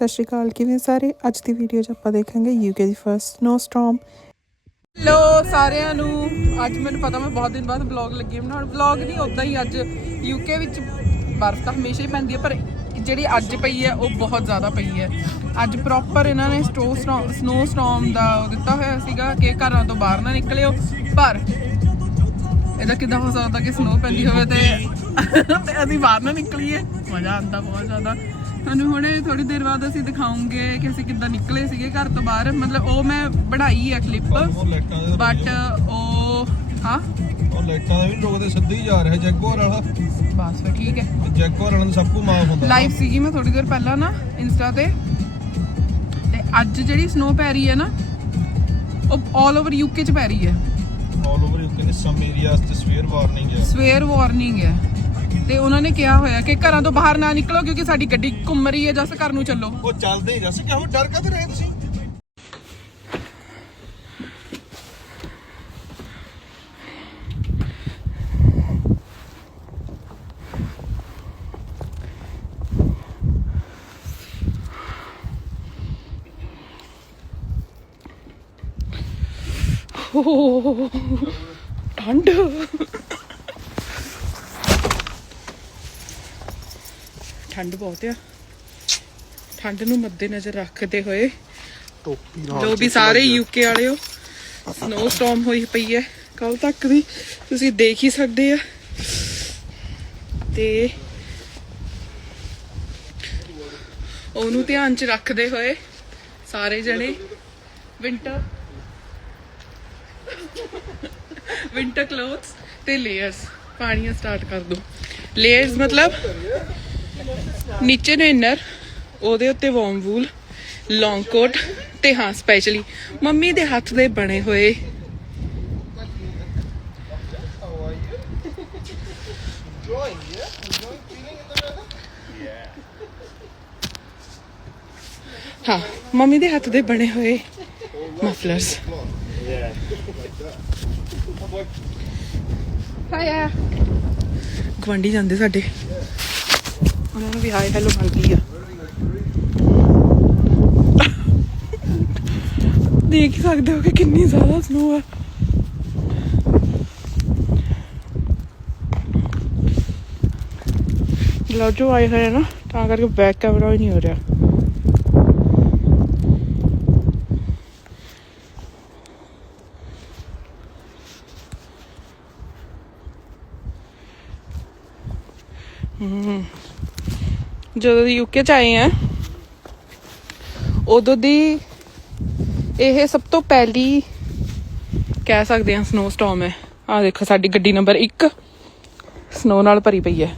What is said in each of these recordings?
ਸਤਿ ਸ਼੍ਰੀ ਅਕਾਲ, ਕਿਵੇਂ ਸਾਰੇ। ਅੱਜ ਦੀ ਵੀਡੀਓ 'ਚ ਆਪਾਂ ਦੇਖਾਂਗੇ ਯੂਕੇ ਦੀ ਫਰਸਟ ਸਨੋਸਟਾਰਮ। ਹੈਲੋ ਸਾਰਿਆਂ ਨੂੰ। ਅੱਜ ਮੈਨੂੰ ਪਤਾ ਮੈਂ ਬਹੁਤ ਦਿਨ ਬਾਅਦ ਵਲੌਗ ਲੱਗੀ ਬਣਾਉਣ। ਵਲੌਗ ਨਹੀਂ, ਉੱਦਾਂ ਹੀ ਅੱਜ ਯੂਕੇ ਵਿੱਚ ਬਰਫ਼ ਤਾਂ ਹਮੇਸ਼ਾ ਹੀ ਪੈਂਦੀ ਹੈ, ਪਰ ਜਿਹੜੀ ਅੱਜ ਪਈ ਹੈ ਉਹ ਬਹੁਤ ਜ਼ਿਆਦਾ ਪਈ ਹੈ। ਅੱਜ ਪ੍ਰੋਪਰ ਇਹਨਾਂ ਨੇ ਸਨੋ ਸਟਾਰਮ ਦਾ ਦਿੱਤਾ ਹੋਇਆ ਸੀਗਾ ਕਿ ਘਰਾਂ ਤੋਂ ਬਾਹਰ ਨਾ ਨਿਕਲਿਓ, ਪਰ ਇਹਦਾ ਕਿੱਦਾਂ ਹੋ ਸਕਦਾ ਕਿ ਸਨੋ ਪੈਂਦੀ ਹੋਵੇ ਤੇ ਅਸੀਂ ਬਾਹਰ ਨਾ ਨਿਕਲੀਏ। ਮਜ਼ਾ ਆਉਂਦਾ ਬਹੁਤ ਜ਼ਿਆਦਾ। ਤੁਹਾਨੂੰ ਹੁਣੇ ਥੋੜੀ ਦੇਰ ਬਾਅਦ ਅਸੀਂ ਦਿਖਾਉਂਗੇ ਕਿ ਅਸੀਂ ਕਿੱਦਾਂ ਨਿਕਲੇ ਸੀਗੇ ਘਰ ਤੋਂ ਬਾਹਰ। ਮਤਲਬ ਉਹ ਮੈਂ ਬਣਾਈ ਹੈ ਕਲਿੱਪ, ਬਟ ਉਹ ਹਾਂ ਉਹ ਲਾਈਟਾਂ ਦਾ ਵੀ ਰੋਕਦੇ, ਸਿੱਧੇ ਹੀ ਜਾ ਰਿਹਾ ਜੈਗੁਆਰ ਵਾਲਾ। ਬਸ ਫਿਰ ਠੀਕ ਹੈ, ਜੈਗੁਆਰ ਵਾਲਾ ਸਭ ਕੁਝ ਮਾਫ ਹੁੰਦਾ। ਲਾਈਵ ਸੀਗੀ ਮੈਂ ਥੋੜੀ ਦੇਰ ਪਹਿਲਾਂ ਨਾ ਇੰਸਟਾ ਤੇ ਅੱਜ ਜਿਹੜੀ ਸਨੋ ਪੈ ਰਹੀ ਹੈ ਨਾ ਉਹ ਆਲ ਓਵਰ ਯੂਕੇ 'ਚ ਪੈ ਰਹੀ ਹੈ। ਆਲ ਓਵਰ ਯੂਕੇ ਦੇ ਸਮ ਏਰੀਆਜ਼ ਤੇ ਸਵੇਅਰ ਵਾਰਨਿੰਗ ਹੈ। ਤੇ ਉਹਨਾਂ ਨੇ ਕਿਹਾ ਹੋਇਆ ਕਿ ਘਰਾਂ ਤੋਂ ਬਾਹਰ ਨਾ ਨਿਕਲੋ ਕਿਉਂਕਿ ਸਾਡੀ ਗੱਡੀ ਘੁੰਮ ਰਹੀ ਹੈ। ਜਸ ਘਰ ਨੂੰ ਚੱਲੋ। ਉਹ ਚੱਲਦੇ ਹੀ ਜਸ, ਕਿਉਂ ਡਰ ਕਾਹਤੇ ਰਹੇ ਤੁਸੀਂ? ਠੰਡ ਠੰਡ ਬਹੁਤ ਆ। ਠੰਡ ਨੂੰ ਮੱਦੇ ਨਜ਼ਰ ਰੱਖਦੇ ਹੋਏ ਜੋ ਵੀ ਸਾਰੇ ਯੂਕੇ ਵਾਲਿਓ, ਸਨੋ ਸਟਾਰਮ ਹੋਈ ਪਈ ਹੈ ਕੱਲ ਤੱਕ ਦੀ, ਤੁਸੀਂ ਦੇਖ ਹੀ ਸਕਦੇ ਆ। ਤੇ ਉਹਨੂੰ ਧਿਆਨ 'ਚ ਰੱਖਦੇ ਹੋਏ ਸਾਰੇ ਜਣੇ ਵਿੰਟਰ ਕਲੋਥਸ ਤੇ ਲੇਅਰਸ ਪਾਣੀਆਂ ਸਟਾਰਟ ਕਰ ਦੋ। ਲੇਅਰਸ ਮਤਲਬ ਨੀਚੇ ਨੂੰ ਇਨਰ, ਉਹਦੇ ਉੱਤੇ ਵਾਰਮ ਵੂਲ, ਲੌਂਗ ਕੋਟ ਤੇ ਹਾਂ ਸਪੈਸ਼ਲੀ ਮੰਮੀ ਦੇ ਹੱਥ ਦੇ ਬਣੇ ਹੋਏ ਮੰਮੀ ਦੇ ਹੱਥ ਦੇ ਬਣੇ ਹੋਏ ਮਫਲਰਸ। ਹਾਇਆ ਗਵਾਂਢੀ ਜਾਂਦੇ ਸਾਡੇ, ਉਹਨਾਂ ਨੂੰ ਵੀ ਹਾਈ ਹੈਲੋ ਬਣ ਗਈ ਆ। ਦੇਖ ਸਕਦੇ ਹੋ ਕਿ ਕਿੰਨੀ ਜ਼ਿਆਦਾ ਸਨੋ ਆ। ਗਲਾਜੋ ਆਏ ਹੋਏ ਨਾ ਤਾਂ ਕਰਕੇ ਬੈਕ ਕੈਮਰਾ ਵੀ ਨਹੀਂ ਹੋ ਰਿਹਾ। ਜਦੋਂ ਦੀ ਯੂਕੇ 'ਚ ਆਏ ਆ ਉਦੋਂ ਦੀ ਇਹ ਸਭ ਤੋਂ ਪਹਿਲੀ ਕਹਿ ਸਕਦੇ ਹਾਂ ਸਨੋ ਸਟਾਰਮ ਹੈ। ਆਹ ਦੇਖੋ ਸਾਡੀ ਗੱਡੀ ਨੰਬਰ 1 ਸਨੋ ਨਾਲ ਭਰੀ ਪਈ ਹੈ।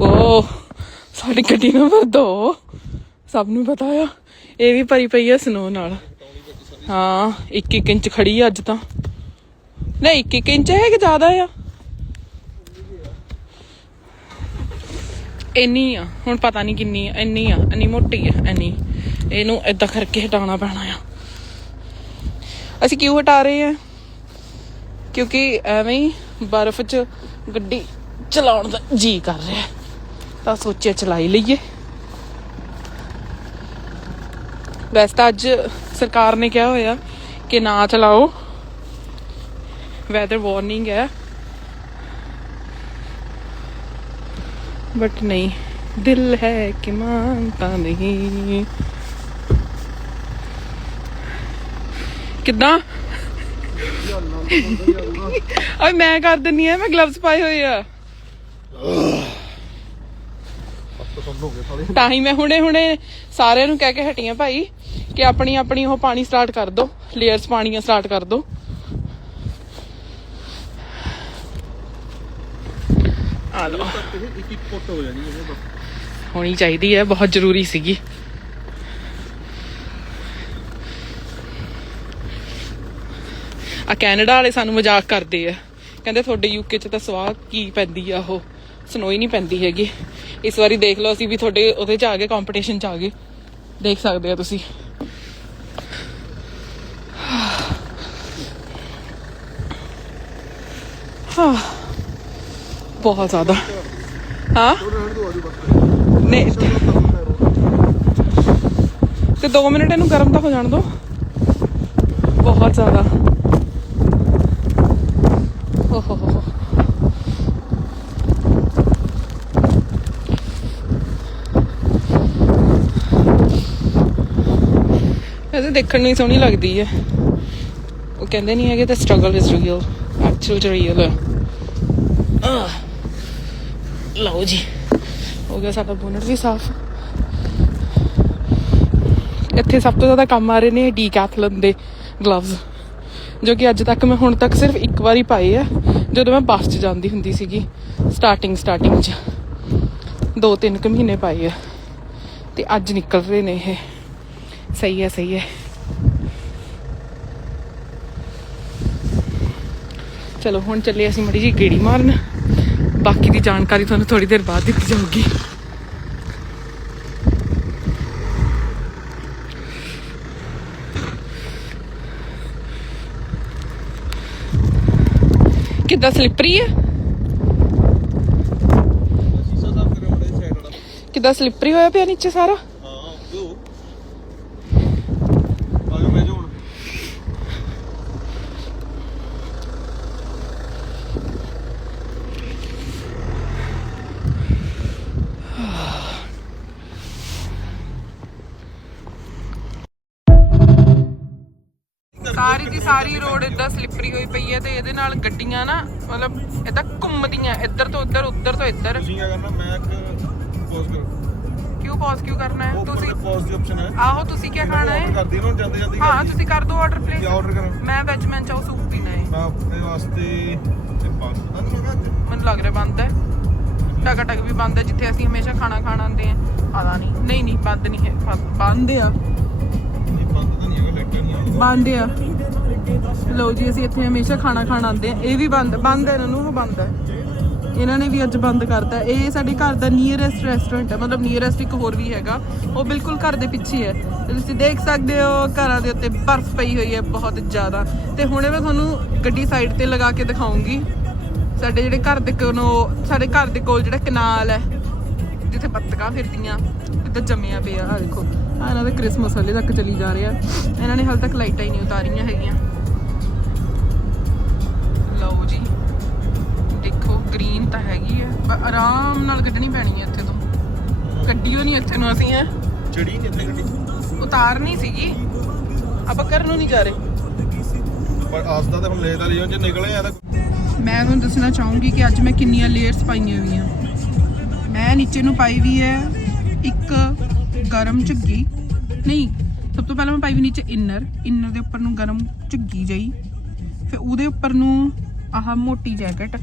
ਉਹ ਸਾਡੀ ਗੱਡੀ ਨੰਬਰ 2 ਸਭ ਨੂੰ ਪਤਾ ਆ, ਇਹ ਵੀ ਭਰੀ ਪਈ ਹੈ ਸਨੋ ਨਾਲ। ਹਾਂ 1-1 ਇੰਚ ਖੜੀ ਆ ਅੱਜ ਤਾਂ। ਨਹੀਂ 1-1 ਇੰਚ ਹੈ ਕਿ ਜ਼ਿਆਦਾ ਆ? ਇੰਨੀ ਆ, ਹੁਣ ਪਤਾ ਨਹੀਂ ਕਿੰਨੀ ਆ। ਇੰਨੀ ਮੋਟੀ ਆ ਇੰਨੀ। ਇਹਨੂੰ ਏਦਾਂ ਕਰਕੇ ਹਟਾਉਣਾ ਪੈਣਾ ਆ। ਅਸੀਂ ਕਿਉਂ ਹਟਾ ਰਹੇ ਆ? ਕਿਉਂਕਿ ਐਵੇਂ ਹੀ ਬਰਫ਼ 'ਚ ਗੱਡੀ ਚਲਾਉਣ ਦਾ ਜੀ ਕਰ ਰਿਹਾ, ਤਾਂ ਸੋਚਿਆ ਚਲਾਈ ਲਈਏ। ਵੈਸੇ ਤਾਂ ਅੱਜ ਸਰਕਾਰ ਨੇ ਕਿਹਾ ਹੋਇਆ ਕਿ ਨਾ ਚਲਾਓ, ਵੈਦਰ ਵਾਰਨਿੰਗ ਹੈ, बट नहीं, दिल है कि मानता नहीं। कितना अब मैं कर देनी है, मैं ग्लव्स पाए हुए आ। ਤਾਂ ਹੀ ਮੈਂ ਹੁਣੇ ਸਾਰਿਆਂ ਨੂੰ ਕਹਿ ਕੇ ਹਟੀ ਆ ਭਾਈ ਕਿ ਆਪਣੀ ਉਹ ਪਾਣੀ ਸਟਾਰਟ ਕਰ ਦੋ, ਲੇਅਰਸ ਪਾਣੀਆਂ ਸਟਾਰਟ ਕਰ ਦੋ। ਆ ਲੋ ਹੋਣੀ ਚਾਹੀਦੀ ਹੈ, ਬਹੁਤ ਜ਼ਰੂਰੀ ਸੀਗੀ। ਆ ਕੈਨੇਡਾ ਵਾਲੇ ਸਾਨੂੰ ਮਜ਼ਾਕ ਕਰਦੇ ਆ, ਕਹਿੰਦੇ ਤੁਹਾਡੇ ਯੂਕੇ 'ਚ ਤਾਂ ਸਵਾਹ ਕੀ ਪੈਂਦੀ ਆ, ਉਹ ਸਨੋ ਹੀ ਨਹੀਂ ਪੈਂਦੀ ਹੈਗੀ। ਇਸ ਵਾਰੀ ਦੇਖ ਲਓ, ਅਸੀਂ ਵੀ ਤੁਹਾਡੇ ਉਹਦੇ 'ਚ ਆ ਗਏ, ਕੰਪੀਟੀਸ਼ਨ 'ਚ ਆ ਗਏ। ਦੇਖ ਸਕਦੇ ਆ ਤੁਸੀਂ। बहुत ज्यादा। हाँ नहीं ਤੇ 2 ਮਿੰਟ ਇਹਨੂੰ ਗਰਮ ਤਾਂ ਹੋ ਜਾਣ ਦਿਓ ਬਹੁਤ ਜ਼ਿਆਦਾ। ਓਹੋ ਇਹ ਦੇਖਣ ਨੂੰ ਹੀ ਸੋਹਣੀ ਲੱਗਦੀ ਹੈ। ਉਹ ਕਹਿੰਦੇ ਨਹੀਂ ਹੈਗੇ ਤਾਂ ਸਟਰਗਲ ਇਜ਼ ਰੀਅਲ, ਐਕਚੁਅਲ ਚ ਰੀਅਲ ਹੈ। ਲਓ ਜੀ ਹੋ ਗਿਆ ਸਾਡਾ ਬੋਨਟ ਵੀ ਸਾਫ਼। ਇੱਥੇ ਸਭ ਤੋਂ ਜ਼ਿਆਦਾ ਕੰਮ ਆ ਰਹੇ ਨੇ ਡੀਕੈਥਲਨ ਦੇ ਗਲਵਜ਼, ਜੋ ਕਿ ਅੱਜ ਤੱਕ ਮੈਂ ਹੁਣ ਤੱਕ ਸਿਰਫ ਇੱਕ ਵਾਰੀ ਪਾਏ ਆ, ਜਦੋਂ ਮੈਂ ਬੱਸ 'ਚ ਜਾਂਦੀ ਹੁੰਦੀ ਸੀਗੀ ਸਟਾਰਟਿੰਗ 'ਚ 2-3 ਕੁ ਮਹੀਨੇ ਪਾਏ ਆ, ਤੇ ਅੱਜ ਨਿਕਲ ਰਹੇ ਨੇ ਇਹ। ਸਹੀ ਹੈ। ਚਲੋ ਹੁਣ ਚੱਲੇ ਅਸੀਂ ਮੜੀ ਜੀ ਗੇੜੀ ਮਾਰਨ, ਬਾਕੀ ਦੀ ਜਾਣਕਾਰੀ ਤੁਹਾਨੂੰ ਥੋੜੀ ਦੇਰ ਬਾਅਦ ਦਿੱਤੀ ਜਾਊਗੀ। ਕਿੱਦਾਂ ਸਲਿੱਪਰੀ ਹੈ, ਕਿੱਦਾਂ ਸਲਿੱਪਰੀ ਹੋਇਆ ਪਿਆ ਨੀਚੇ ਸਾਰਾ। ਸਾਰੀ ਦੀ ਸਾਰੀ ਰੋਡ ਏਦਾਂ ਸਲਿੱਪਰੀ ਹੋਈ ਪਈ ਹੈ, ਤੇ ਇਹਦੇ ਨਾਲ ਗੱਡੀਆਂ ਨਾ ਮਤਲਬ ਏਦਾਂ ਘੁੰਮਦੀਆਂ ਇੱਧਰ ਤੋਂ ਉੱਧਰ, ਉੱਧਰ ਤੋਂ ਇੱਧਰ। ਤੁਸੀਂ ਕੀ ਕਰਨਾ, ਮੈਂ ਪੌਜ਼ ਕਰ। ਕਿਉਂ ਕਰਨਾ ਹੈ ਤੁਸੀਂ? ਪੌਜ਼ ਦੀ ਆਪਸ਼ਨ ਹੈ। ਆਹੋ ਤੁਸੀਂ ਕੀ ਖਾਣਾ ਹੈ? ਕਰ ਦਿਓ ਨਾ ਜਾਂਦੇ ਜਾਂਦੇ। ਹਾਂ ਤੁਸੀਂ ਕਰ ਦਿਓ ਆਰਡਰ ਪਲੀਜ਼। ਕੀ ਆਰਡਰ ਕਰਾਂ? ਮੈਂ ਵੈਜ ਮੈਂਚਾਓ ਸੂਪ ਪੀਣਾ ਹੈ। ਮੈਂ ਆਪਣੇ ਵਾਸਤੇ ਮੈਨੂੰ ਲੱਗ ਰਿਹਾ ਬੰਦ ਹੈ, ਟਕ ਵੀ ਬੰਦ ਹੈ। ਜਿੱਥੇ ਅਸੀਂ ਹਮੇਸ਼ਾ ਖਾਣਾ ਖਾਣ ਆਉਂਦੇ ਹਾਂ ਪਤਾ ਨਹੀਂ ਬੰਦ ਨਹੀਂ ਹੈ, ਬੰਦ ਆ। ਬੰਦ ਆ। ਲਓ ਜੀ ਅਸੀਂ ਇੱਥੇ ਹਮੇਸ਼ਾ ਖਾਣਾ ਖਾਣ ਆਉਂਦੇ ਹਾਂ, ਇਹ ਵੀ ਬੰਦ ਹੈ। ਇਹਨਾਂ ਨੂੰ ਉਹ ਬੰਦ ਹੈ, ਇਹਨਾਂ ਨੇ ਵੀ ਅੱਜ ਬੰਦ ਕਰਤਾ। ਇਹ ਸਾਡੇ ਘਰ ਦਾ ਨੀਅਰੈਸਟ ਰੈਸਟੋਰੈਂਟ ਹੈ, ਮਤਲਬ ਨੀਅਰੈਸਟ ਇੱਕ ਹੋਰ ਵੀ ਹੈਗਾ, ਉਹ ਬਿਲਕੁਲ ਘਰ ਦੇ ਪਿੱਛੇ ਹੈ। ਤੇ ਤੁਸੀਂ ਦੇਖ ਸਕਦੇ ਹੋ ਘਰਾਂ ਦੇ ਉੱਤੇ ਬਰਫ਼ ਪਈ ਹੋਈ ਹੈ ਬਹੁਤ ਜ਼ਿਆਦਾ। ਤੇ ਹੁਣੇ ਮੈਂ ਤੁਹਾਨੂੰ ਗੱਡੀ ਸਾਈਡ ਤੇ ਲਗਾ ਕੇ ਦਿਖਾਉਂਗੀ ਸਾਡੇ ਜਿਹੜੇ ਘਰ ਦੇ ਕੋਲ ਜਿਹੜਾ ਕਨਾਲ ਹੈ, ਜਿੱਥੇ ਬੱਤਕਾਂ ਫਿਰਦੀਆਂ, ਇੱਦਾਂ ਜੰਮਿਆ ਪਿਆ। ਆ ਦੇਖੋ ਇਹਨਾਂ ਦਾ ਕ੍ਰਿਸਮਸ ਹਲੇ ਤੱਕ ਚਲੀ ਜਾ ਰਿਹਾ, ਇਹਨਾਂ ਨੇ ਹਾਲੇ ਤੱਕ ਲਾਈਟਾਂ ਹੀ ਨਹੀਂ ਉਤਾਰੀਆਂ ਹੈਗੀਆਂ। ਲਓ ਜੀ ਦੇਖੋ ਗ੍ਰੀਨ ਤਾਂ ਹੈਗੀ ਹੈ, ਆਰਾਮ ਨਾਲ ਕੱਢਣੀ ਪੈਣੀ ਹੈ ਇੱਥੇ ਤੋਂ। ਕੱਢਿਓ ਨਹੀਂ ਇੱਥੇ ਨੂੰ ਅਸੀਂ, ਹੈ ਚੜੀ ਨਹੀਂ ਇੱਥੇ ਗੱਡੀ ਉਤਾਰਨੀ ਸੀਗੀ, ਆਪਾਂ ਕਰਨ ਨੂੰ ਨਹੀਂ ਜਾ ਰਹੇ। ਪਰ ਆਸਦਾ ਤਾਂ ਹੁਣ ਲੈ ਤਾਂ ਲਿਓ, ਜੇ ਨਿਕਲੇ ਆ ਤਾਂ। ਮੈਂ ਤੁਹਾਨੂੰ ਦੱਸਣਾ ਚਾਹੂੰਗੀ ਕਿ ਅੱਜ ਮੈਂ ਕਿੰਨੀਆਂ ਲੇਅਰਸ ਪਾਈਆਂ ਹੋਈਆਂ। ਮੈਂ ਨੀਚੇ ਨੂੰ ਪਾਈ ਵੀ ਹੈ ਇੱਕ ਗਰਮ ਝੱਗੀ, ਨਹੀਂ ਸਭ ਤੋਂ ਪਹਿਲਾਂ ਮੈਂ ਪਾਈ ਵੀ ਨੀਚੇ ਇਨਰ ਦੇ ਉੱਪਰ ਨੂੰ ਗਰਮ ਝੱਗੀ ਜਾਈ, ਫਿਰ ਉਹਦੇ ਉੱਪਰ ਨੂੰ ਆਹ ਮੋਟੀ ਜੈਕਟ,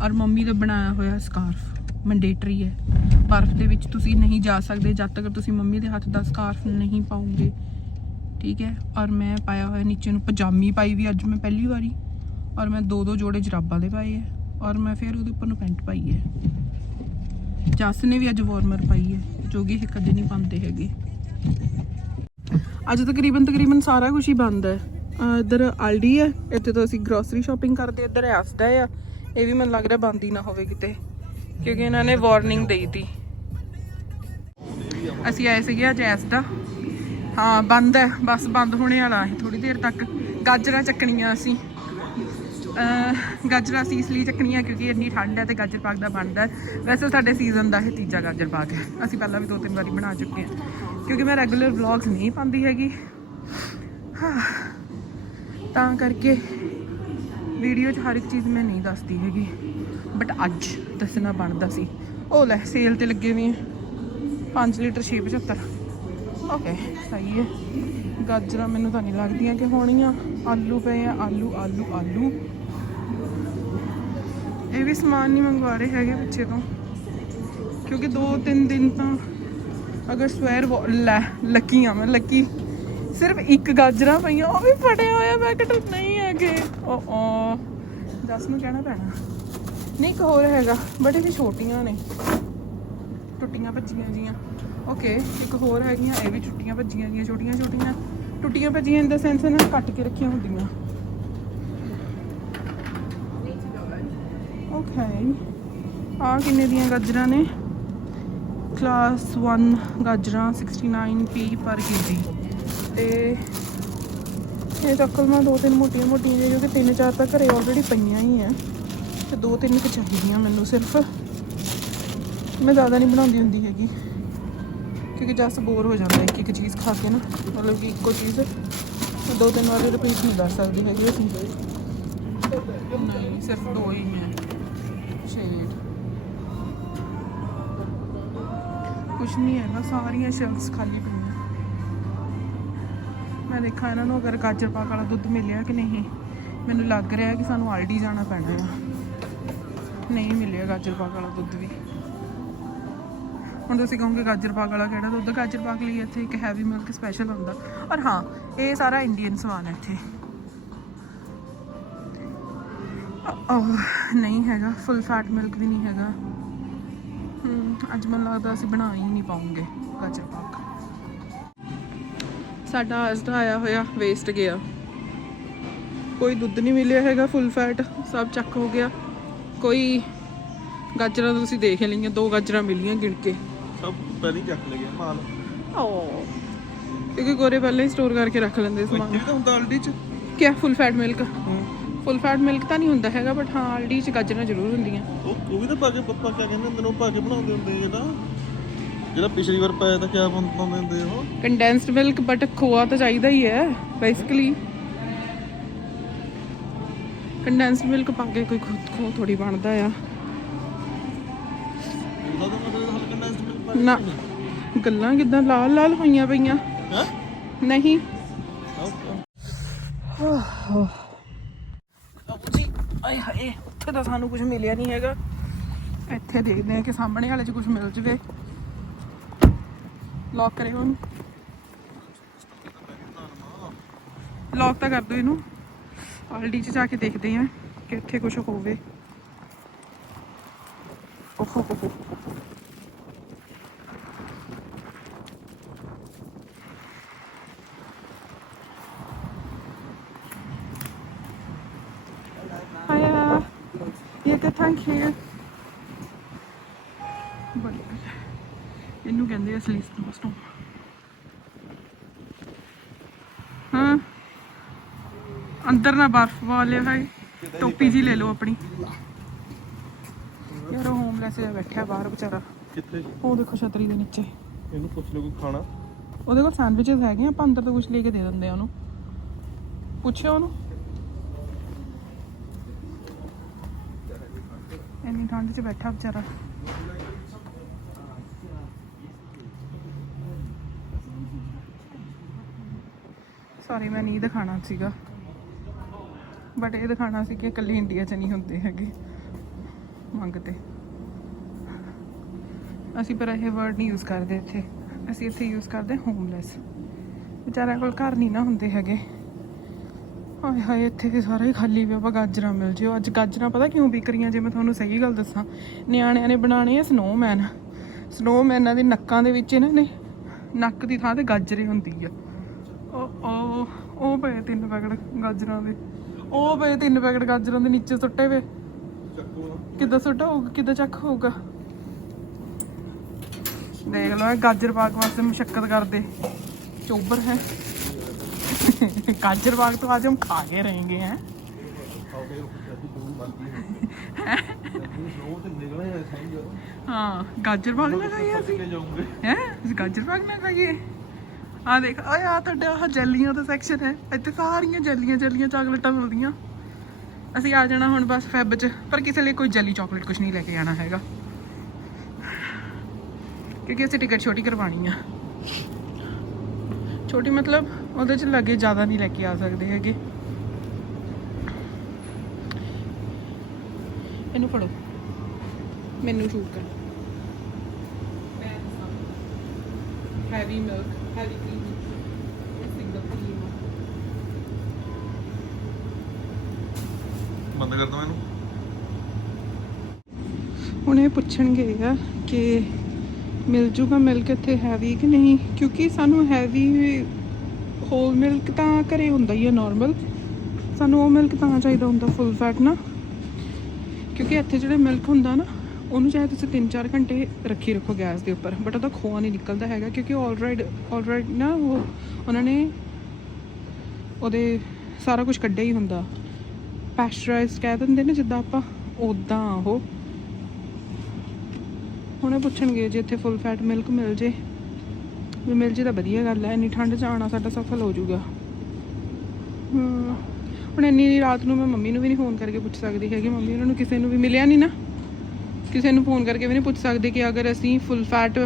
ਔਰ ਮੰਮੀ ਦਾ ਬਣਾਇਆ ਹੋਇਆ ਸਕਾਰਫ। ਮੈਂਡੇਟਰੀ ਹੈ, ਬਰਫ਼ ਦੇ ਵਿੱਚ ਤੁਸੀਂ ਨਹੀਂ ਜਾ ਸਕਦੇ ਜਦ ਤੱਕ ਤੁਸੀਂ ਮੰਮੀ ਦੇ ਹੱਥ ਦਾ ਸਕਾਰਫ ਨਹੀਂ ਪਾਉਂਗੇ, ਠੀਕ ਹੈ। ਔਰ ਮੈਂ ਪਾਇਆ ਹੋਇਆ ਨੀਚੇ ਨੂੰ ਪਜਾਮੀ ਪਾਈ ਵੀ ਅੱਜ ਮੈਂ ਪਹਿਲੀ ਵਾਰੀ, ਔਰ ਮੈਂ 2 ਜੋੜੇ ਜਰਾਬਾਂ ਦੇ ਪਾਏ ਹੈ, ਔਰ ਮੈਂ ਫਿਰ ਉਹਦੇ ਉੱਪਰ ਨੂੰ ਪੈਂਟ ਪਾਈ ਹੈ। ਜੱਸ ਨੇ ਵੀ ਅੱਜ ਵਾਰਮਰ ਪਾਈ ਹੈ, ਜੋ ਕਿ ਇਹ ਕਦੇ ਨਹੀਂ ਪਾਉਂਦੇ ਹੈਗੇ। ਅੱਜ ਤਕਰੀਬਨ ਸਾਰਾ ਕੁਝ ਹੀ ਬੰਦ ਹੈ। ਇੱਧਰ ਆਲਡੀ ਹੈ, ਇੱਥੇ ਤੋਂ ਅਸੀਂ ਗਰੋਸਰੀ ਸ਼ਾਪਿੰਗ ਕਰਦੇ। ਇੱਧਰ ਐਸਡਾ ਆ, ਇਹ ਵੀ ਮੈਨੂੰ ਲੱਗ ਰਿਹਾ ਬੰਦ ਹੀ ਨਾ ਹੋਵੇ ਕਿਤੇ, ਕਿਉਂਕਿ ਇਹਨਾਂ ਨੇ ਵਾਰਨਿੰਗ ਦੇਈ ਤੀ। ਅਸੀਂ ਆਏ ਸੀਗੇ ਅੱਜ ਐਸਡਾ, ਹਾਂ ਬੰਦ ਹੈ, ਬਸ ਬੰਦ ਹੋਣੇ ਵਾਲਾ ਹੈ ਥੋੜੀ ਦੇਰ ਤੱਕ। ਗਾਜਰਾਂ ਚੱਕਣੀਆਂ ਅਸੀਂ, ਗਾਜਰਾਂ ਅਸੀਂ ਇਸ ਲਈ ਚੱਕਣੀਆਂ ਕਿਉਂਕਿ ਇੰਨੀ ਠੰਡ ਹੈ ਤੇ ਗਾਜਰ ਪਾਕ ਦਾ ਬਣਦਾ ਹੈ। ਵੈਸੇ ਸਾਡੇ ਸੀਜ਼ਨ ਦਾ ਇਹ ਤੀਜਾ ਗਾਜਰ ਪਾਕ ਹੈ, ਅਸੀਂ ਪਹਿਲਾਂ ਵੀ 2-3 ਵਾਰੀ ਬਣਾ ਚੁੱਕੇ ਹਾਂ, ਕਿਉਂਕਿ ਮੈਂ ਰੈਗੂਲਰ ਵਲੌਗਸ ਨਹੀਂ ਪਾਉਂਦੀ ਹੈਗੀ, ਤਾਂ ਕਰਕੇ ਵੀਡੀਓ 'ਚ ਹਰ ਇੱਕ ਚੀਜ਼ ਮੈਂ ਨਹੀਂ ਦੱਸਦੀ ਹੈਗੀ। ਬਟ ਅੱਜ ਦੱਸਣਾ ਬਣਦਾ ਸੀ। ਉਹ ਲੈ ਸੇਲ ਤੇ ਲੱਗੇ ਵੀ 5 ਲੀਟਰ 675, ਓਕੇ ਸਹੀ ਹੈ। ਗਾਜਰਾਂ ਮੈਨੂੰ ਤਾਂ ਨਹੀਂ ਲੱਗਦੀਆਂ ਕਿ ਹੋਣੀਆਂ। ਆਲੂ ਪਏ ਆ, ਆਲੂ ਇਹ ਵੀ ਸਮਾਨ ਨਹੀਂ ਮੰਗਵਾ ਰਹੇ ਹੈਗੇ ਪਿੱਛੇ ਤੋਂ, ਕਿਉਂਕਿ 2-3 ਦਿਨ ਤਾਂ ਅਗਰ ਸਵੇਰ ਲੱਕੀ ਸਿਰਫ ਇੱਕ ਗਾਜਰਾਂ ਪਈਆਂ, ਉਹ ਵੀ ਫਟੇ ਹੋਏ ਪੈਕਟ ਨਹੀਂ ਹੈਗੇ। ਜੱਸ ਨੂੰ ਕਹਿਣਾ ਪੈਣਾ। ਨਹੀਂ ਇੱਕ ਹੋਰ ਹੈਗਾ, ਬਟ ਇਹ ਛੋਟੀਆਂ ਨੇ, ਟੁੱਟੀਆਂ ਭੱਜੀਆਂ ਜੀਆਂ। ਓਕੇ ਇੱਕ ਹੋਰ ਹੈਗੀਆਂ, ਇਹ ਵੀ ਟੁੱਟੀਆਂ ਭੱਜੀਆਂ ਜੀਆਂ, ਛੋਟੀਆਂ ਟੁੱਟੀਆਂ ਭੱਜੀਆਂ ਇਨ ਦਾ ਸੈਂਸ ਇਹਨਾਂ ਨੇ ਕੱਟ ਕੇ ਰੱਖੀਆਂ ਹੁੰਦੀਆਂ। ਓਕੇ ਆਹ ਕਿੰਨੇ ਦੀਆਂ ਗਾਜਰਾਂ ਨੇ? ਕਲਾਸ 1 ਗਾਜਰਾਂ 69p ਪਰ kg। ਤੇ ਇਹ ਚੱਕਲ ਮੈਂ 2-3 ਮੋਟੀਆਂ ਜਿਹੀਆਂ ਕਿਉਂਕਿ 3-4 ਤਾਂ ਘਰੇ ਆਲਰੇਡੀ ਪਈਆਂ ਹੀ ਆ ਤੇ 2-3 ਕੁ ਚਾਹੀਦੀਆਂ ਮੈਨੂੰ ਸਿਰਫ। ਮੈਂ ਜ਼ਿਆਦਾ ਨਹੀਂ ਬਣਾਉਂਦੀ ਹੁੰਦੀ ਹੈਗੀ ਕਿਉਂਕਿ ਜਸ ਬੋਰ ਹੋ ਜਾਂਦਾ ਇੱਕ ਚੀਜ਼ ਖਾ ਕੇ ਨਾ, ਮਤਲਬ ਕਿ ਇੱਕੋ ਚੀਜ਼ 2-3 ਵਾਰ ਰਿਪੀਟ ਨਹੀਂ ਕਰ ਸਕਦੀ ਹੈਗੀ ਅਸੀਂ। ਨਹੀਂ ਸਿਰਫ 2 ਹੀ ਹੈ ਸ਼ੇਡ, ਕੁਛ ਨਹੀਂ ਹੈਗਾ, ਸਾਰੀਆਂ ਸ਼ੈਲਫਸ ਖਾਲੀ ਪਈਆਂ। ਮੈਂ ਦੇਖਾਂ ਇਹਨਾਂ ਨੂੰ ਅਗਰ ਗਾਜਰ ਪਾਕ ਵਾਲਾ ਦੁੱਧ ਮਿਲਿਆ ਕਿ ਨਹੀਂ। ਮੈਨੂੰ ਲੱਗ ਰਿਹਾ ਕਿ ਸਾਨੂੰ ਆਲਡੀ ਜਾਣਾ ਪੈਣਾ ਆ, ਨਹੀਂ ਮਿਲਿਆ ਗਾਜਰ ਪਾਕ ਵਾਲਾ ਦੁੱਧ ਵੀ। ਹੁਣ ਤੁਸੀਂ ਕਹੋਗੇ ਗਾਜਰ ਪਾਕ ਵਾਲਾ ਕਿਹੜਾ ਦੁੱਧ? ਗਾਜਰ ਪਾਕ ਲਈ ਇੱਥੇ ਇੱਕ ਹੈਵੀ ਮਿਲਕ ਸਪੈਸ਼ਲ ਹੁੰਦਾ। ਔਰ ਹਾਂ, ਇਹ ਸਾਰਾ ਇੰਡੀਅਨ ਸਮਾਨ ਹੈ ਇੱਥੇ। ਨਹੀਂ ਹੈਗਾ ਫੁੱਲ ਫੈਟ ਮਿਲਕ ਵੀ ਨਹੀਂ ਹੈਗਾ। ਅੱਜ ਮੈਨੂੰ ਲੱਗਦਾ ਅਸੀਂ ਬਣਾ ਹੀ ਨਹੀਂ ਪਾਉਂਗੇ ਗਾਜਰ ਪਾਕ। ਸਾਡਾ ਅੱਜ ਦਾ ਆਇਆ ਹੋਇਆ ਵੇਸਟ ਗਿਆ, ਕੋਈ ਦੁੱਧ ਨਹੀਂ ਮਿਲਿਆ ਹੈਗਾ ਫੁੱਲ ਫੈਟ, ਸਭ ਚੱਕ ਹੋ ਗਿਆ। ਕੋਈ ਗਾਜਰਾਂ ਤੁਸੀਂ ਦੇਖ ਲਈਆਂ, 2 ਗਾਜਰਾਂ ਮਿਲੀਆਂ ਗਿਣ ਕੇ, ਸਭ ਪਹਿਲਾਂ ਹੀ ਚੱਕ ਲਿਆ ਮਾਲ। ਕਿਉਂਕਿ ਗੋਰੇ ਪਹਿਲਾਂ ਹੀ ਸਟੋਰ ਕਰਕੇ ਰੱਖ ਲੈਂਦੇ ਸਮਾਨ। ਇਹ ਤਾਂ ਹੁੰਦਾ ਆਲਡੀ ਚ ਕਿਆ full fat milk? Full fat milk ਤਾਂ ਨਹੀਂ ਹੁੰਦਾ ਹੈਗਾ, ਬਟ ਹਾਂ ਆਲਡੀ ਚ ਗਾਜਰਾਂ ਜ਼ਰੂਰ ਹੁੰਦੀਆਂ। ਉਹ ਵੀ ਤਾਂ ਪਾ ਕੇ ਪੱਪਾ ਕਿਆ ਕਹਿੰਦੇ ਹੁੰਦੇ ਨੇ, ਉਹ ਪਾ ਕੇ ਬਣਾਉਂਦੇ ਹੁੰਦੇ ਨੇ ਜਿਹੜਾ ਪਿਛਲੀ ਵਾਰ ਪਾਇਆ ਤਾਂ ਕਿਆ ਪਾਉਂਦੇ ਹੁੰਦੇ ਉਹ ਕੰਡੈਂਸਡ ਮਿਲਕ, ਬਟ ਖੋਆ ਤਾਂ ਚਾਹੀਦਾ ਹੀ ਹੈ ਬੇਸਿਕਲੀ। ਕੰਡੈਂਸਡ ਮਿਲਕ ਪਾ ਕੇ ਕੋਈ ਖੋ ਥੋੜੀ ਬਣਦਾ ਆ ਨਾ। ਗੱਲਾਂ ਕਿੱਦਾਂ ਲਾਲ ਲਾਲ ਹੋਈਆਂ ਪਈਆਂ? ਨਹੀਂ ਜੀ, ਆਏ ਹਾਏ ਉੱਥੇ ਤਾਂ ਸਾਨੂੰ ਕੁਝ ਮਿਲਿਆ ਨਹੀਂ ਹੈਗਾ। ਇੱਥੇ ਦੇਖਦੇ ਆ ਕਿ ਸਾਹਮਣੇ ਵਾਲੇ 'ਚ ਕੁਝ ਮਿਲ ਜਵੇ। ਲੌਕ ਕਰਿਓ ਉਹਨੂੰ, ਲੌਕ ਤਾਂ ਕਰ ਦਿਓ ਇਹਨੂੰ। ਆਲਡੀ 'ਚ ਜਾ ਕੇ ਦੇਖਦੇ ਆ ਕਿ ਇੱਥੇ ਕੁਝ ਹੋਵੇ। ਓਹੋ ਹੋ Hiya. Yeah, good, thank you. ਇਹਨੂੰ ਕਹਿੰਦੇ ਅਸਲੀ ਸਨੋਸਟੋਮ। ਹਾਂ ਅੰਦਰ ਨਾ ਬਰਫ ਵਾਲੇ ਭਾਈ, ਟੋਪੀ ਜੀ ਲੈ ਲਓ ਆਪਣੀ। ਯਾਰ ਉਹ ਹੋਮਲੈਸ ਜਿਹਾ ਬੈਠਿਆ ਬਾਹਰ ਵਿਚਾਰਾ। ਕਿੱਥੇ? ਉਹ ਦੇਖੋ ਛਤਰੀ ਦੇ ਨੀਚੇ। ਇਹਨੂੰ ਪੁੱਛ ਲਓ ਕੋਈ ਖਾਣਾ। ਉਹਦੇ ਕੋਲ ਸੈਂਡਵਿਚਸ ਹੈਗੇ, ਆਪਾਂ ਅੰਦਰ ਤੋਂ ਕੁਝ ਲੈ ਕੇ ਦੇ ਦਿੰਦੇ ਆ ਉਹਨੂੰ। ਪੁੱਛਿਓ ਉਹਨੂੰ। ਇੰਨੀ ਠੰਡ 'ਚ ਬੈਠਾ ਵਿਚਾਰਾ। ਸੌਰੀ ਮੈਂ ਨਹੀਂ ਦਿਖਾਣਾ ਸੀਗਾ, ਬਟ ਇਹ ਦਿਖਾਣਾ ਸੀ ਕਿ ਇਕੱਲੀ ਇੰਡੀਆ 'ਚ ਨਹੀਂ ਹੁੰਦੇ ਹੈਗੇ ਮੰਗਤੇ। ਅਸੀਂ ਪਰ ਇਹ ਵਰਡ ਨਹੀਂ ਯੂਜ਼ ਕਰਦੇ ਇੱਥੇ, ਅਸੀਂ ਇੱਥੇ ਯੂਜ਼ ਕਰਦੇ ਹੋਮਲੈਸ। ਵਿਚਾਰਿਆਂ ਕੋਲ ਘਰ ਨਹੀਂ ਨਾ ਹੁੰਦੇ ਹੈਗੇ। ਹਾਏ ਹਾਏ ਇੱਥੇ ਵੀ ਸਾਰਾ ਹੀ ਖਾਲੀ ਪਿਆ ਵਾ। ਗਾਜਰਾਂ ਮਿਲ ਜਿਓ ਅੱਜ। ਗਾਜਰਾਂ ਪਤਾ ਕਿਉਂ ਵਿਕ ਰਹੀਆਂ? ਜੇ ਮੈਂ ਤੁਹਾਨੂੰ ਸਹੀ ਗੱਲ ਦੱਸਾਂ, ਨਿਆਣਿਆਂ ਨੇ ਬਣਾਉਣੇ ਆ ਸਨੋਮੈਨ। ਸਨੋਮੈਨਾਂ ਦੇ ਨੱਕਾਂ ਦੇ ਵਿੱਚ ਇਹਨਾਂ ਨੇ ਨੱਕ ਦੀ ਥਾਂ ਤੇ ਗਾਜਰੇ ਹੁੰਦੀ ਆ। ਉਹ ਪਏ 3 ਪੈਕਟ ਗਾਜਰਾਂ ਦੇ, ਉਹ ਪਏ 3 ਪੈਕਟ ਗਾਜਰਾਂ ਦੇ ਨੀਚੇ ਸੁੱਟੇ ਵੇ। ਕਿੱਦਾਂ ਸੁੱਟਾ ਹੋਊਗਾ, ਕਿੱਦਾਂ ਚੱਕ ਹੋਊਗਾ? ਦੇਖ ਲਓ ਗਾਜਰ ਪਾਕ ਵਾਸਤੇ ਮੁਸ਼ੱਕਤ ਕਰਦੇ चोबर है। गाजर बाग तो आज हम खा के रहेंगे हैं। हाँ गाजर बाग ना खाइए हैं, गाजर बाग ना खाइए। हाँ देख आ तुहाडा आह जैलियां दा सैक्शन है, इत्थे सारियां जैलियां जैलियां चॉकलेटां मिलदियां। ਅਸੀਂ ਆ ਜਾਣਾ ਹੁਣ ਬਸ ਫੈਬ 'ਚ, ਪਰ ਕਿਸੇ ਲਈ ਕੋਈ ਜੈਲੀ ਚਾਕਲੇਟ ਕੁਝ ਨਹੀਂ ਲੈ ਕੇ ਆਣਾ ਹੈਗਾ ਕਿਉਂਕਿ ਅਸੀਂ ਟਿਕਟ ਛੋਟੀ ਕਰਵਾਣੀ ਆ। ਛੋਟੀ ਮਤਲਬ ਉਹਦੇ 'ਚ ਲੱਗੇ ਜ਼ਿਆਦਾ ਨਹੀਂ ਲੈ ਕੇ ਆ ਸਕਦੇ ਹੈਗੇ। ਇਹਨੂੰ ਫੜੋ, ਮੈਨੂੰ ਸ਼ੂਟ ਕਰੋ। Heavy milk, heavy cream, single cream. ਬੰਦ ਕਰ ਦਵਾਂ ਇਹਨੂੰ। ਹੁਣ ਇਹ ਪੁੱਛਣਗੇ ਆ ਕਿ ਮਿਲ ਜੂਗਾ ਮਿਲਕ ਇੱਥੇ ਹੈਵੀ ਕਿ ਨਹੀਂ, ਕਿਉਂਕਿ ਸਾਨੂੰ ਹੈਵੀ ਹੋਲ ਮਿਲਕ ਤਾਂ ਘਰੇ ਹੁੰਦਾ ਹੀ ਆ ਨੋਰਮਲ। ਸਾਨੂੰ ਉਹ ਮਿਲਕ ਤਾਂ ਚਾਹੀਦਾ ਹੁੰਦਾ ਫੁੱਲ ਫੈਟ ਨਾ, ਕਿਉਂਕਿ ਇੱਥੇ ਜਿਹੜੇ ਮਿਲਕ ਹੁੰਦਾ ਨਾ ਉਹਨੂੰ ਚਾਹੇ ਤੁਸੀਂ 3-4 ਘੰਟੇ ਰੱਖੀ ਰੱਖੋ ਗੈਸ ਦੇ ਉੱਪਰ, ਬਟ ਉਹਦਾ ਖੋਆ ਨਹੀਂ ਨਿਕਲਦਾ ਹੈਗਾ, ਕਿਉਂਕਿ ਆਲਰਾਈਡ ਨਾ ਉਹਨਾਂ ਨੇ ਉਹਦੇ ਸਾਰਾ ਕੁਝ ਕੱਢਿਆ ਹੀ ਹੁੰਦਾ। ਪੈਸਚਰਾਈਜ਼ਡ ਕਹਿ ਦਿੰਦੇ ਨੇ ਜਿੱਦਾਂ ਆਪਾਂ, ਉੱਦਾਂ ਉਹ ਹੁਣੇ ਪੁੱਛਣਗੇ ਜੇ ਇੱਥੇ ਫੁੱਲ ਫੈਟ ਮਿਲਕ ਮਿਲ ਜੇ, ਵੀ ਮਿਲ ਜੇ ਤਾਂ ਵਧੀਆ ਗੱਲ ਹੈ। ਇੰਨੀ ਠੰਡ 'ਚ ਆਉਣਾ ਸਾਡਾ ਸਫਲ ਹੋ ਜਾਊਗਾ। ਹੁਣ ਇੰਨੀ ਰਾਤ ਨੂੰ ਮੈਂ ਮੰਮੀ ਨੂੰ ਵੀ ਨਹੀਂ ਫੋਨ ਕਰਕੇ ਪੁੱਛ ਸਕਦੀ ਹੈਗੀ, ਮੰਮੀ ਉਹਨਾਂ ਨੂੰ ਕਿਸੇ ਨੂੰ ਵੀ ਮਿਲਿਆ ਨਹੀਂ ਨਾ, ਕਿਸੇ ਨੂੰ ਫੋਨ ਕਰਕੇ ਵੀ ਨਹੀਂ ਪੁੱਛ ਸਕਦੇ ਕਿ ਅਗਰ ਅਸੀਂ ਫੁੱਲ ਫੈਟ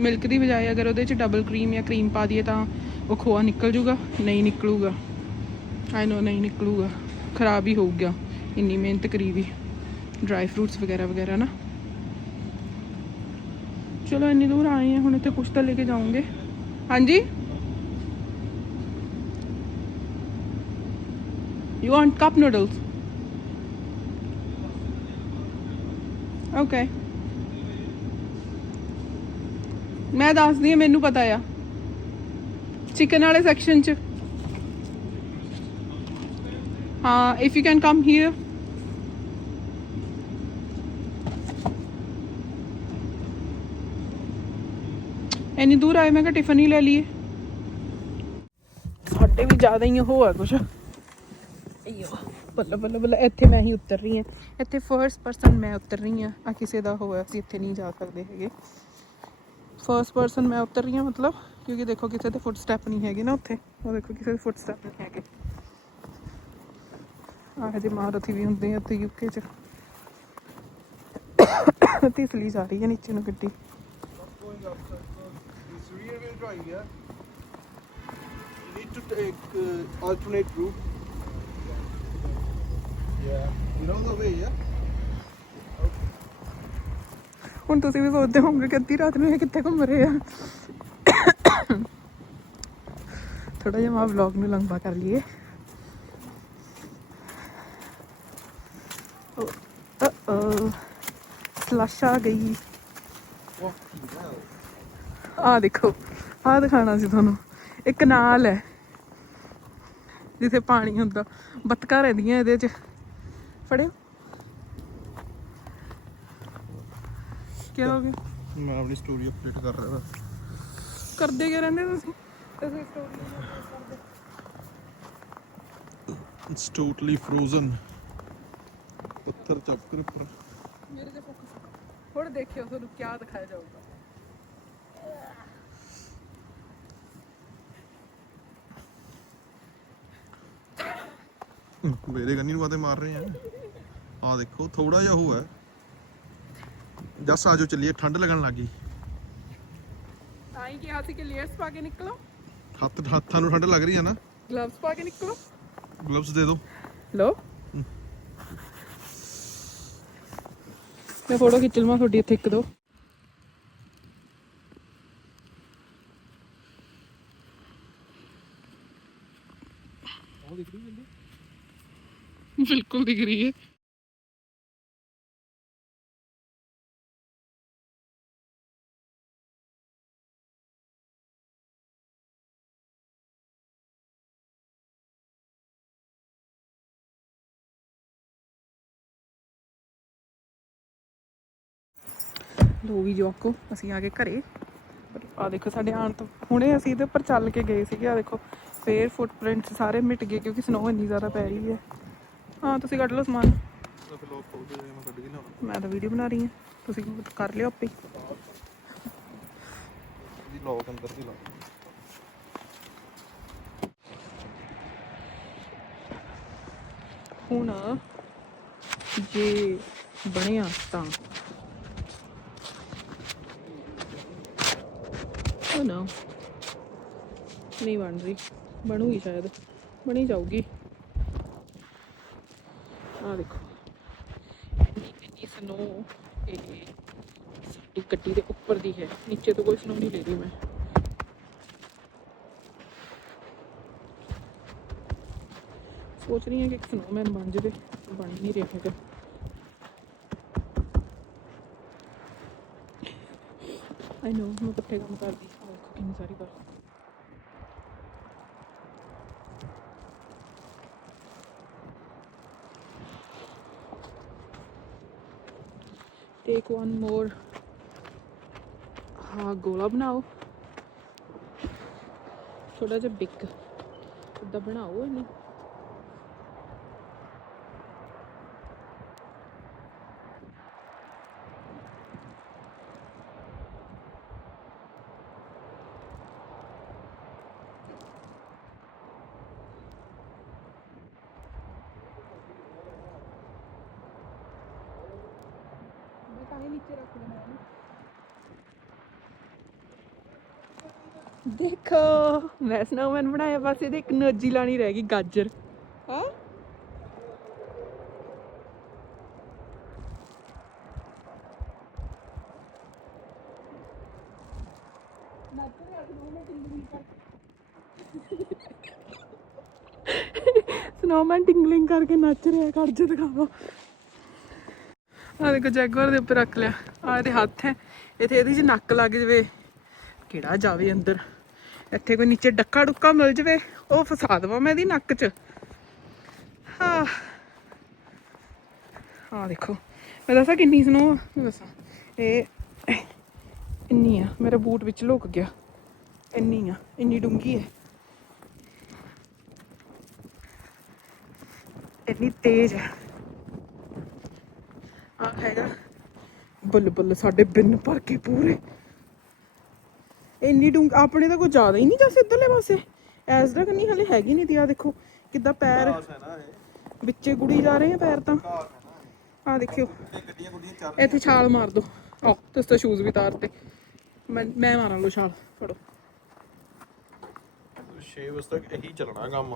ਮਿਲਕ ਦੀ ਬਜਾਏ ਅਗਰ ਉਹਦੇ 'ਚ ਡਬਲ ਕਰੀਮ ਜਾਂ ਕਰੀਮ ਪਾ ਦਈਏ ਤਾਂ ਉਹ ਖੋਆ ਨਿਕਲ ਜੂਗਾ। ਨਹੀਂ ਨਿਕਲੂਗਾ, ਆਈ ਨੋ ਨਹੀਂ ਨਿਕਲੂਗਾ, ਖ਼ਰਾਬ ਹੀ ਹੋਊਗਾ। ਇੰਨੀ ਮਿਹਨਤ ਕਰੀ ਵੀ, ਡਰਾਈ ਫਰੂਟਸ ਵਗੈਰਾ ਵਗੈਰਾ ਨਾ। ਚਲੋ ਇੰਨੀ ਦੂਰ ਆਏ ਹਾਂ, ਹੁਣ ਇੱਥੇ ਕੁਛ ਤਾਂ ਲੈ ਕੇ ਜਾਉਂਗੇ। ਹਾਂਜੀ, you want cup noodles? Okay, ਮੈਂ ਦੱਸਦੀ ਹਾਂ, ਮੈਨੂੰ ਪਤਾ ਆ ਚਿਕਨ ਵਾਲੇ ਸੈਕਸ਼ਨ 'ਚ। ਹਾਂ, if you can come here. ਇੰਨੀ ਦੂਰ ਆਏ, ਮੈਂ ਕਿਹਾ ਟਿਫਨ ਹੀ ਲੈ ਲਈਏ। ਸਾਡੇ ਵੀ ਜ਼ਿਆਦਾ ਹੀ ਉਹ ਆ ਕੁਛ। ਅਈਓ ਬੱਲਾ ਬੱਲਾ ਬੱਲਾ, ਇੱਥੇ ਮੈਂ ਹੀ ਉਤਰ ਰਹੀ ਹਾਂ। ਇੱਥੇ ਫਰਸਟ ਪਰਸਨ ਮੈਂ ਉਤਰ ਰਹੀ ਹਾਂ। ਆ ਕਿਸੇ ਦਾ ਹੋਇਆ, ਅਸੀਂ ਇੱਥੇ ਨਹੀਂ ਜਾ ਸਕਦੇ ਹੈਗੇ। ਫਰਸਟ ਪਰਸਨ ਮੈਂ ਉਤਰ ਰਹੀ ਹਾਂ, ਮਤਲਬ ਕਿਉਂਕਿ ਦੇਖੋ ਕਿਸੇ ਦੇ ਫੁੱਟ ਸਟੈਪ ਨਹੀਂ ਹੈਗੇ ਨਾ ਉੱਥੇ। ਉਹ ਦੇਖੋ ਕਿਸੇ ਦੇ ਫੁੱਟ ਸਟੈਪ ਨਹੀਂ ਹੈਗੇ। ਆਹ ਜਿਹੇ ਮਹਾਰਥੀ ਵੀ ਹੁੰਦੇ ਆ ਉੱਥੇ ਯੂਕੇ 'ਚ। ਤਿਸਲੀ ਜਾ ਰਹੀ ਹੈ ਨੀਚੇ ਨੂੰ ਗੱਡੀ। Need to take alternate route. Yeah, you know the way, yeah? ਹੁਣ ਤੁਸੀਂ ਵੀ ਸੋਚਦੇ ਹੋਵੋਗੇ ਕਿ ਅੱਧੀ ਰਾਤ ਨੂੰ ਇਹ ਕਿੱਥੇ ਘੁੰਮ ਰਹੇ ਆ। ਥੋੜਾ ਜਿਹਾ ਮੈਂ ਵਲੌਗ ਨੂੰ ਲੰਬਾ ਕਰ ਲਈਏ। ਸਲਸ਼ ਆ ਗਈ। ਆਹ ਦੇਖੋ, ਆਹ ਦਿਖਾਣਾ ਸੀ ਤੁਹਾਨੂੰ। ਇੱਕ ਕਨਾਲ ਹੈ ਜਿੱਥੇ ਪਾਣੀ ਹੁੰਦਾ, ਬੱਤਕਾਂ ਰਹਿੰਦੀਆਂ ਇਹਦੇ 'ਚ। ਫੜਿਓ। ਕੀ ਹੋ ਗਿਆ? ਮੈਂ ਆਪਣੀ ਸਟੋਰੀ ਅਪਡੇਟ ਕਰ ਰਿਹਾ ਹਾਂ। ਕਰਦੇ ਕਿਆ ਰਹਿੰਦੇ ਤੁਸੀਂ? It's totally frozen. ਪੱਥਰ ਚੱਪ ਕਰ ਉੱਪਰ। ਮੇਰੇ ਤੇ ਫੋਕਸ। ਹੁਣ ਦੇਖਿਓ ਤੁਹਾਨੂੰ ਕਿਆ ਦਿਖਾਇਆ ਜਾਊਗਾ। ਮੇਰੇ ਕੰਨੀ ਨੂੰ ਆਦੇ ਮਾਰ ਰਹੇ ਆ। ਆਹ ਦੇਖੋ ਥੋੜਾ ਜਿਹਾ ਉਹ ਹੈ। ਜਸ ਆਜੋ ਚੱਲੀਏ, ਠੰਡ ਲੱਗਣ ਲੱਗੀ। ਤਾਂ ਹੀ ਕਿਹਾ ਸੀ ਕਿ ਲੇਅਰਸ ਪਾ ਕੇ ਨਿਕਲੋ। ਹੱਥਾਂ ਨੂੰ ਠੰਡ ਲੱਗ ਰਹੀ ਹੈ ਨਾ। ਗਲਵਸ ਪਾ ਕੇ ਨਿਕਲੋ। ਗਲਵਸ ਦੇ ਦਿਓ। ਲੋ ਮੈਂ ਫੋਟੋ ਖਿੱਚ ਲਵਾਂ ਤੁਹਾਡੀ ਇੱਥੇ ਇੱਕ ਦੋ। ਬਿਲਕੁਲ ਦਿਖ ਰਹੀ ਹੈ। ਲੋ ਵੀ ਜੋਕੋ, ਅਸੀਂ ਆ ਗਏ ਘਰੇ। ਆ ਦੇਖੋ ਸਾਡੇ ਆਉਣ ਤੋਂ ਹੁਣੇ ਅਸੀਂ ਇਹਦੇ ਉੱਪਰ ਚੱਲ ਕੇ ਗਏ ਸੀਗੇ। ਆ ਦੇਖੋ ਫੇਰ ਫੁੱਟਪ੍ਰਿੰਟਸ ਸਾਰੇ ਮਿਟ ਗਏ ਕਿਉਂਕਿ ਸਨੋ ਇੰਨੀ ਜ਼ਿਆਦਾ ਪੈ ਰਹੀ ਹੈ। ਹਾਂ ਤੁਸੀਂ ਕੱਢ ਲਓ ਸਮਾਨ। ਮੈਂ ਤਾਂ ਵੀਡੀਓ ਬਣਾ ਰਹੀ ਹਾਂ, ਤੁਸੀਂ ਕਰ ਲਿਓ ਆਪੇ। ਲੋਕ ਅੰਦਰ ਦੀ ਲਾ। ਹੁਣ ਜੇ ਬਣਿਆ ਤਾਂ ਉਹ ਨਾ ਨਹੀਂ ਬਣ ਰਹੀ, ਬਣੂਗੀ ਸ਼ਾਇਦ, ਬਣੀ ਜਾਊਗੀ। ਆਹ ਦੇਖੋ ਇੰਨੀ ਸਨੋ ਇਹ ਸਾਡੀ ਗੱਡੀ ਦੇ ਉੱਪਰ ਦੀ ਹੈ, ਨੀਚੇ ਤੋਂ ਕੋਈ ਸਨੋ ਨਹੀਂ ਲੈ ਰਹੀ ਮੈਂ। ਸੋਚ ਰਹੀ ਹਾਂ ਕਿ ਇੱਕ ਸਨੋਮੈਨ ਬਣ ਜਾਵੇ, ਬਣ ਨਹੀਂ ਰਿਹਾ ਹੈਗਾ। ਆਈ ਨੋ ਮੈਂ ਪੱਠੇ ਕੰਮ ਕਰਦੀ, ਦੇਖੋ ਕਿੰਨੀ ਸਾਰੀ ਬਰਫ਼। ਟੇਕ ਵਨ ਮੋਰ। ਹਾਂ ਗੋਲਾ ਬਣਾਓ ਥੋੜਾ ਜਿਹਾ ਬਿੱਕ ਇੱਦਾਂ ਬਣਾਓ ਇਹਨੂੰ। नीचे रख देना है। देखो मैं स्नोमैन बनाया, बस ये एक नोजी लानी रहेगी गाजर। हाँ स्नोमैन टिंगलिंग करके नच रहा है। गाजर दिखावा। ਆ ਦੇਖੋ ਜੈਗੁਆਰ ਦੇ ਉੱਪਰ ਰੱਖ ਲਿਆ। ਆ ਇਹਦੇ ਹੱਥ ਹੈ ਇੱਥੇ, ਇਹਦੀ 'ਚ ਨੱਕ ਲੱਗ ਜਾਵੇ ਕਿਹੜਾ ਜਾਵੇ ਅੰਦਰ। ਇੱਥੇ ਕੋਈ ਨੀਚੇ ਡੱਕਾ ਡੁੱਕਾ ਮਿਲ ਜਾਵੇ ਉਹ ਫਸਾ ਦੇਵਾਂ ਮੈਂ ਇਹਦੀ ਨੱਕ 'ਚ। ਹਾਂ ਹਾਂ ਦੇਖੋ ਮੈਂ ਦੱਸਾਂ ਕਿੰਨੀ ਸਨੋ ਦੱਸਾਂ ਇਹ ਇੰਨੀ ਆ। ਮੇਰਾ ਬੂਟ ਵਿੱਚ ਲੁਕ ਗਿਆ। ਇੰਨੀ ਆ, ਇੰਨੀ ਡੂੰਘੀ ਹੈ, ਇੰਨੀ ਤੇਜ਼ ਹੈ। ਆ ਹੈਗਾ ਬੱਲ ਬੱਲ ਸਾਡੇ ਬਿੰਨ ਭਰ ਕੇ ਪੂਰੇ। ਇੰਨੀ ਡੂੰਘ ਆਪਣੇ ਤਾਂ ਕੋਈ ਜ਼ਿਆਦਾ ਹੀ ਨਹੀਂ ਜਾ ਇੱਧਰਲੇ ਪਾਸੇ। ਐਸ ਦਾ ਕੰਨੀ ਹਲੇ ਹੈਗੀ ਨਹੀਂ ਤੀ। ਆ ਦੇਖੋ ਕਿੱਦਾਂ ਪੈਰ ਵਿੱਚੇ ਗੁੜੀ ਜਾ ਰਹੇ ਆ ਪੈਰ ਤਾਂ। ਆ ਦੇਖਿਓ ਇੱਥੇ ਛਾਲ ਮਾਰ ਦੋ। ਆਹ ਤੁਸੀਂ ਤਾਂ ਸ਼ੂਜ਼ ਵੀ ਤਾਰਤੇ। ਮੈਂ ਮਾਰਾਂ ਲਓ ਛਾਲ। ਫੜੋ 6 ਵਜੇ ਤੱਕ ਇਹੀ ਚੱਲਣਾ ਕੰਮ।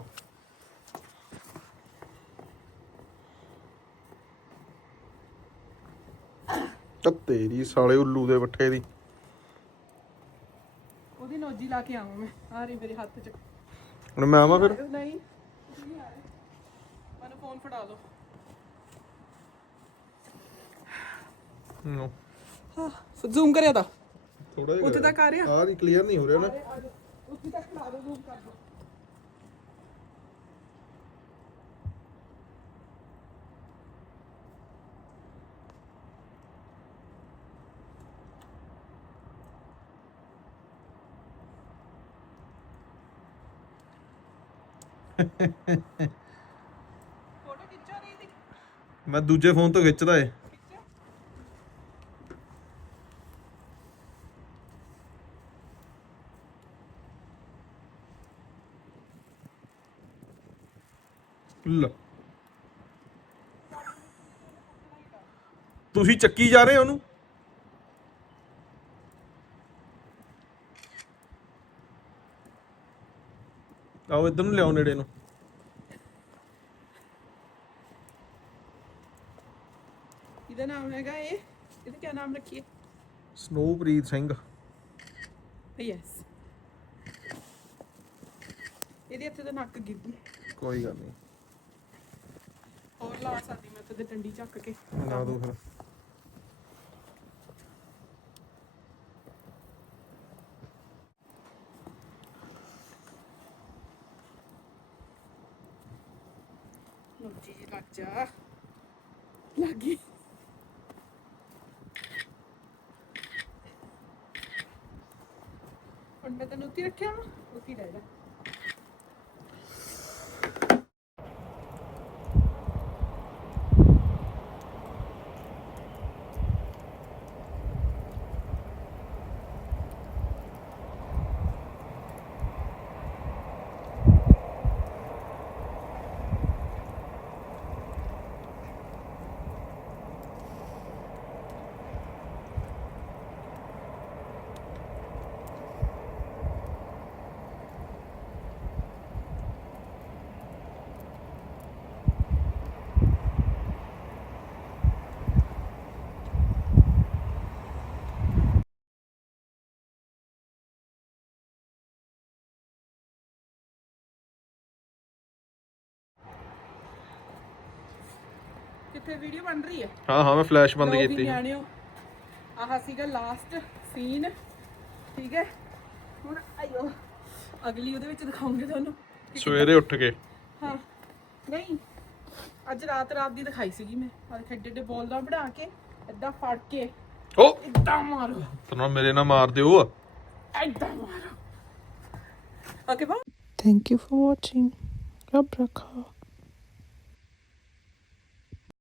ਤੇਰੀ ਸਾਲੇ ਉੱਲੂ ਦੇ ਪੱਠੇ ਦੀ ਉਹਦੀ ਨੋਜੀ ਲਾ ਕੇ ਆਵਾਂ ਮੈਂ। ਆ ਰਹੀ ਮੇਰੇ ਹੱਥ 'ਚ। ਹੁਣ ਮੈਂ ਆਵਾਂ ਫਿਰ? ਨਹੀਂ ਮੈਨੂੰ ਫੋਨ ਫੜਾ ਲਓ। ਨੋ ਹਾਂ ਜ਼ੂਮ ਕਰਿਆ ਤਾਂ ਥੋੜਾ ਜਿਹਾ ਉੱਥੇ ਤੱਕ ਆ ਰਿਹਾ। ਆ ਕਲੀਅਰ ਨਹੀਂ ਹੋ ਰਿਹਾ ਨਾ। ਉੱਥੇ ਤੱਕ ਲਾ ਦੋ, ਜ਼ੂਮ ਕਰ ਦੋ। ਫੋਟੋ ਖਿੱਚੋ ਨਹੀਂ ਦੀ। ਮੈਂ ਦੂਜੇ ਫੋਨ ਤੋਂ ਖਿੱਚਦਾ ਏ। ਲੈ ਤੁਸੀਂ ਚੱਕੀ ਜਾ ਰਹੇ ਹੋ ਉਹਨੂੰ। ਆਓ ਇੱਧਰ ਨੂੰ ਲਿਆਓ ਨੇੜੇ ਨੂੰ। ਇਹਦਾ ਨਾਮ ਹੈਗਾ ਇਹਦਾ ਕੀ ਨਾਮ ਰੱਖੀਏ? ਸਨੋਪ੍ਰੀਤ ਸਿੰਘ। ਯੈਸ। ਇਹਦੇ ਇੱਥੇ ਤਾਂ ਨੱਕ ਗਿਰ ਗਈ। ਕੋਈ ਗੱਲ ਨਹੀਂ ਹੋਰ ਲਾ ਸਕਦੀ ਮੈਂ ਤੇ ਡੰਡੀ ਚੱਕ ਕੇ ਲਾ ਦੋ ਫਿਰ। ਨੋਜੀ ਜੀ ਲੱਗ ਜਾ। ਲੱਗ ਗਈ। ਹੁਣ ਮੈਂ ਤੈਨੂੰ ਉੱਤੀ ਰੱਖਿਆ ਵਾ, ਉੱਤੀ ਰਹਿ ਜਾ। ਕਿੱਥੇ ਵੀਡੀਓ ਬਣ ਰਹੀ ਹੈ? ਹਾਂ ਮੈਂ ਫਲੈਸ਼ ਬੰਦ ਕੀਤੀ। ਨਿਆਣਿਓ ਆਹ ਸੀਗਾ ਲਾਸਟ ਸੀਨ। ਠੀਕ ਹੈ ਹੁਣ ਆਇਓ ਅਗਲੀ ਉਹਦੇ ਵਿੱਚ ਦਿਖਾਉਂਗੇ ਤੁਹਾਨੂੰ ਸਵੇਰੇ ਉੱਠ ਕੇ। ਹਾਂ ਨਹੀਂ ਅੱਜ ਰਾਤ ਦੀ ਦਿਖਾਈ ਸੀਗੀ ਮੈਂ। ਆ ਏਡੇ ਏਡੇ ਬੋਲ ਦਾ ਬਣਾ ਕੇ ਏਦਾਂ ਫੜ ਕੇ ਓ ਏਦਾਂ ਮਾਰੋ, ਤੈਨੂੰ ਮੇਰੇ ਨਾਲ ਮਾਰ ਦਿਓ। ਏਦਾਂ ਮਾਰੋ। ਓਕੇ ਬਾ, ਥੈਂਕ ਯੂ ਫॉर ਵਾਚਿੰग। ਰੱਬ ਰੱਖਾ।